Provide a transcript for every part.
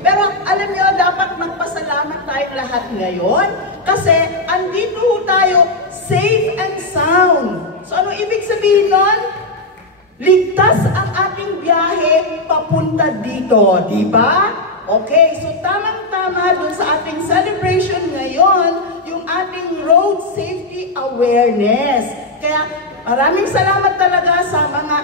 Pero alam niyo, dapat magpasalamat tayong lahat ngayon kasi andito tayo safe and sound. So ano ibig sabihin nun? Ligtas ang ating biyahe papunta dito, di ba? Okay, so tamang-tama dun sa ating celebration ngayon, yung ating road safety awareness. Kaya maraming salamat talaga sa mga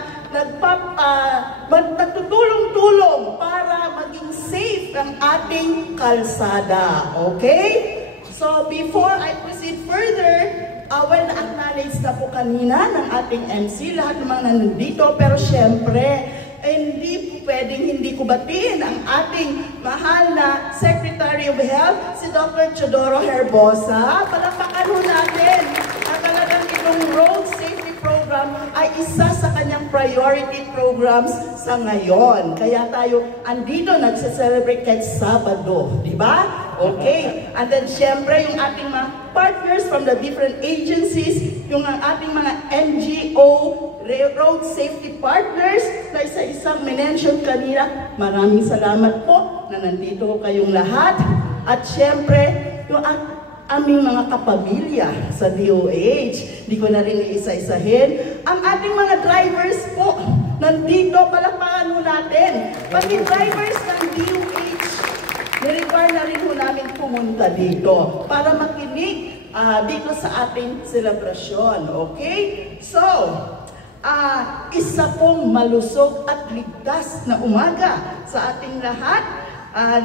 nagtutulong-tulong para maging safe ang ating kalsada. Okay? So before I proceed further, na-acknowledge na po kanina ng ating MC, lahat ng mga nandito, pero syempre, hindi po pwedeng hindi ko batiin ang ating mahal na Secretary of Health, si Dr. Teodoro Herbosa. Palakpakan ho natin ang talagang itong road safety program ay isa sa kanyang priority programs sa ngayon. Kaya tayo andito nagse-celebrate kahit Sabado, di ba? Okay, and then syempre yung ating mga partners from the different agencies, yung ating mga NGO, road safety partners na isa-isang minention kanina. Maraming salamat po na nandito kayong lahat. At syempre, yung aming mga kapamilya sa DOH, di ko na rin iisa-isahin. Ang ating mga drivers po, nandito, palakpakan mo natin. Pati drivers ng DOH, nirequire na rin po namin pumunta dito para makinig dito sa ating selebrasyon. Okay? So, isa pong malusog at ligtas na umaga sa ating lahat.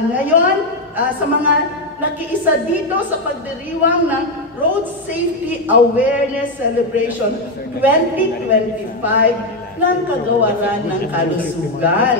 Ngayon, sa mga nakiisa dito sa pagdiriwang ng Road Safety Awareness Celebration 2025 ng Kagawaran ng Kalusugan.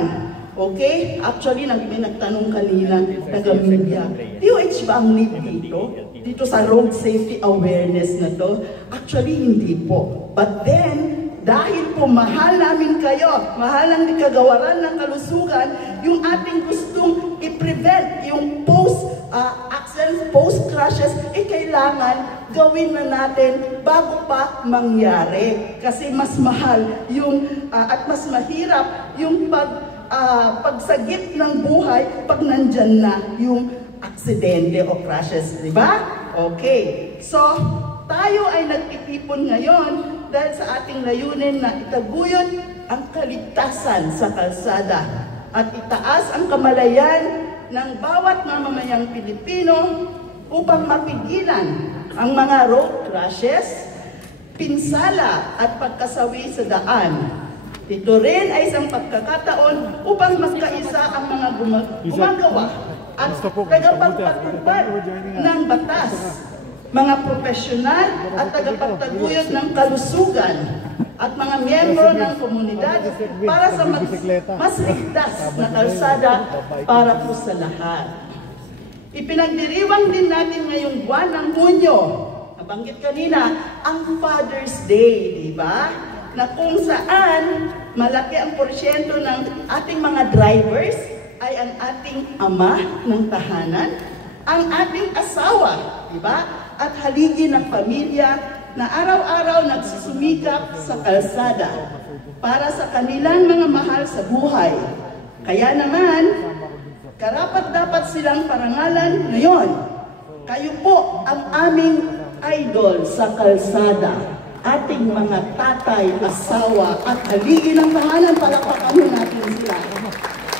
Okay? Actually, may nagtanong kanina, taga-media, DOH ba ang lead dito? Dito sa road safety awareness na to? Actually, hindi po. But then, dahil po mahal namin kayo, mahal ang Kagawaran ng Kalusugan, yung ating gustong i-prevent yung post-accidents, post-crashes, kailangan gawin na natin bago pa mangyari. Kasi mas mahal yung, at mas mahirap yung pagsagip ng buhay pag nandyan na yung aksidente o crashes, di ba? Okay. So, tayo ay nagtitipon ngayon dahil sa ating layunin na itaguyod ang kaligtasan sa kalsada at itaas ang kamalayan ng bawat mamamayang Pilipino upang mapigilan ang mga road crashes, pinsala at pagkasawi sa daan. Ito rin ay isang pagkakataon upang magkaisa ang mga gumagawa at tagapagpatupad ng batas, mga profesional at tagapagtaguyod ng kalusugan at mga miyembro ng komunidad para sa mas ligtas na kalsada para po sa lahat. Ipinagdiriwang din natin ngayong buwan ng Hunyo, nabanggit kanina, ang Father's Day, di ba? Na kung saan malaki ang porsyento ng ating mga drivers ay ang ating ama ng tahanan, ang ating asawa, di ba? At haligi ng pamilya na araw-araw nagsusumikap sa kalsada para sa kanilang mga mahal sa buhay. Kaya naman, karapat-dapat silang parangalan ngayon. Kayo po ang aming idol sa kalsada. Ating mga tatay, asawa, at haligi ng tahanan, palakpakan natin sila.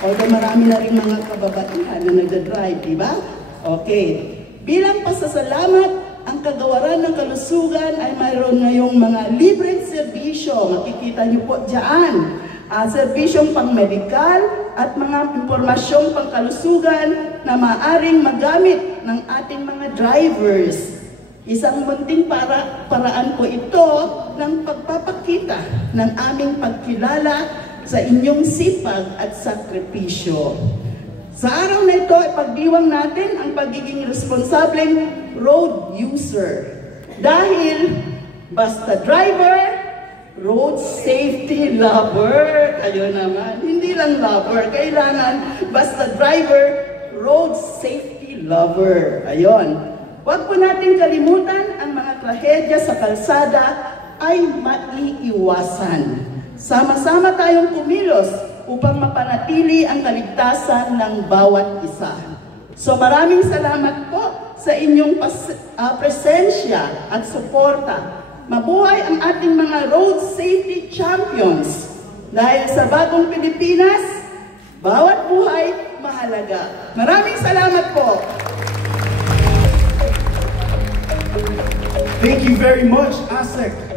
Although marami na rin mga kababaihan na nagdadrive, di ba? Okay. Bilang pasasalamat, ang Kagawaran ng Kalusugan ay mayroon ngayong mga libreng serbisyo. Makikita niyo po dyan. Serbisyong pang-medical at mga impormasyong pangkalusugan na maaring magamit ng ating mga drivers. Isang munting paraan po ito ng pagpapakita ng aming pagkilala sa inyong sipag at sakripisyo. Sa araw na ito, ipagdiwang natin ang pagiging responsableng road user. Dahil basta driver, road safety lover. Kayo naman, hindi lang lover, kailangan basta driver, road safety lover. Ayon. Huwag po natin kalimutan ang mga trahedya sa kalsada ay maiiwasan. Sama-sama tayong kumilos upang mapanatili ang kaligtasan ng bawat isa. So maraming salamat po sa inyong presensya at suporta. Mabuhay ang ating mga road safety champions. Dahil sa bagong Pilipinas, bawat buhay mahalaga. Maraming salamat po. Thank you very much, ASEC.